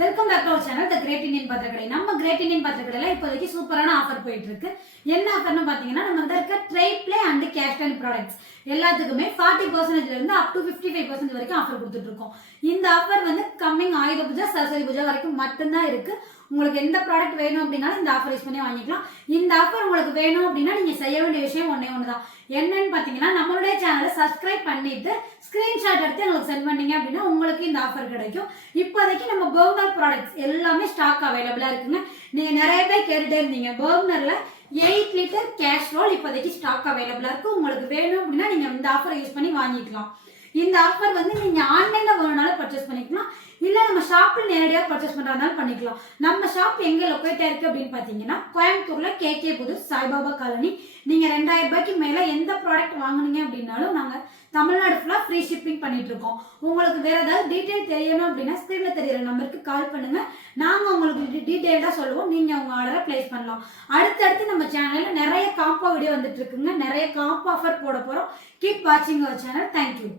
Welcome back to our channel the great Indian பத்திரக்கடை. நம்ம great Indian பத்திரக்கடையில இப்போதைக்கு சூப்பரான ஆஃபர் போயிட்டு இருக்கு. என்ன ஆஃபர்னு பாத்தீங்கன்னா, நம்ம வந்து இருக்க try play and cash and products எல்லாத்துக்குமே 40% இருந்து அப் டு 55% வரைக்கும் ஆஃபர் கொடுத்துட்டு இருக்கோம். இந்த ஆஃபர் வந்து கம்மிங் ஆயுத பூஜை சரஸ்வதி பூஜை வரைக்கும் மட்டும்தான் இருக்கு. உங்களுக்கு எந்த ப்ராடக்ட் வேணும் அப்படின்னாலும் இந்த ஆஃபர் யூஸ் பண்ணி வாங்கிக்கலாம். இந்த ஆஃபர் உங்களுக்கு வேணும் அப்படின்னா நீங்க செய்ய வேண்டிய விஷயம் ஒன்னே ஒண்ணுதான். என்னன்னு பாத்தீங்கன்னா, நம்மளுடைய சேனலை சப்ஸ்கிரைப் பண்ணிட்டு ஸ்கிரீன்ஷாட் எடுத்து எங்களுக்கு சென்ட் பண்ணீங்க அப்படின்னா உங்களுக்கு இந்த ஆஃபர் கிடைக்கும். இப்போதைக்கு நம்ம பர்னர் ப்ராடக்ட்ஸ் எல்லாமே ஸ்டாக் அவைலபிளா இருக்குங்க. நீங்க நிறைய பேர் கேட்டுட்டே இருந்தீங்க, பர்னர்ல 8 லிட்டர் கேஸ்ட்ரோல் இப்போதைக்கு ஸ்டாக் அவைலபிளா இருக்கு. உங்களுக்கு வேணும் அப்படின்னா நீங்க இந்த ஆஃபரை யூஸ் பண்ணி வாங்கிக்கலாம். இந்த ஆஃபர் வந்து நீங்க ஆன்லைன்ல வேணும்னாலும் பர்ச்சேஸ் பண்ணிக்கலாம், இல்ல நம்ம ஷாப்ல நேரடியாக பர்ச்சேஸ் பண்றதுனாலும் பண்ணிக்கலாம். நம்ம ஷாப் எங்க லொக்கேட் ஆயிருக்கு அப்படின்னு பாத்தீங்கன்னா, கோயம்புத்தூர்ல KK புதூர் சாய்பாபா காலனி. நீங்க 2000 ரூபாய்க்கு மேல எந்த ப்ராடக்ட் வாங்குனீங்க அப்படின்னாலும் நாங்க தமிழ்நாடு ஃபுல்லா ஃப்ரீ ஷிப்பிங் பண்ணிட்டு இருக்கோம். உங்களுக்கு வேற ஏதாவது டீடைல் தெரியணும் அப்படின்னா ஸ்கிரீன்ல தெரியற நம்பருக்கு கால் பண்ணுங்க. நாங்க உங்களுக்கு டீடைல்டா சொல்லுவோம். நீங்க உங்க ஆர்டரை பிளேஸ் பண்ணலாம். அடுத்தடுத்து நம்ம சேனல்ல நிறைய காம்போ வீடியோ வந்துட்டு இருக்குங்க. நிறைய காம்போ ஆஃபர் போட போறோம். கீப் வாட்சிங் அவர் சேனல். தேங்க்யூ.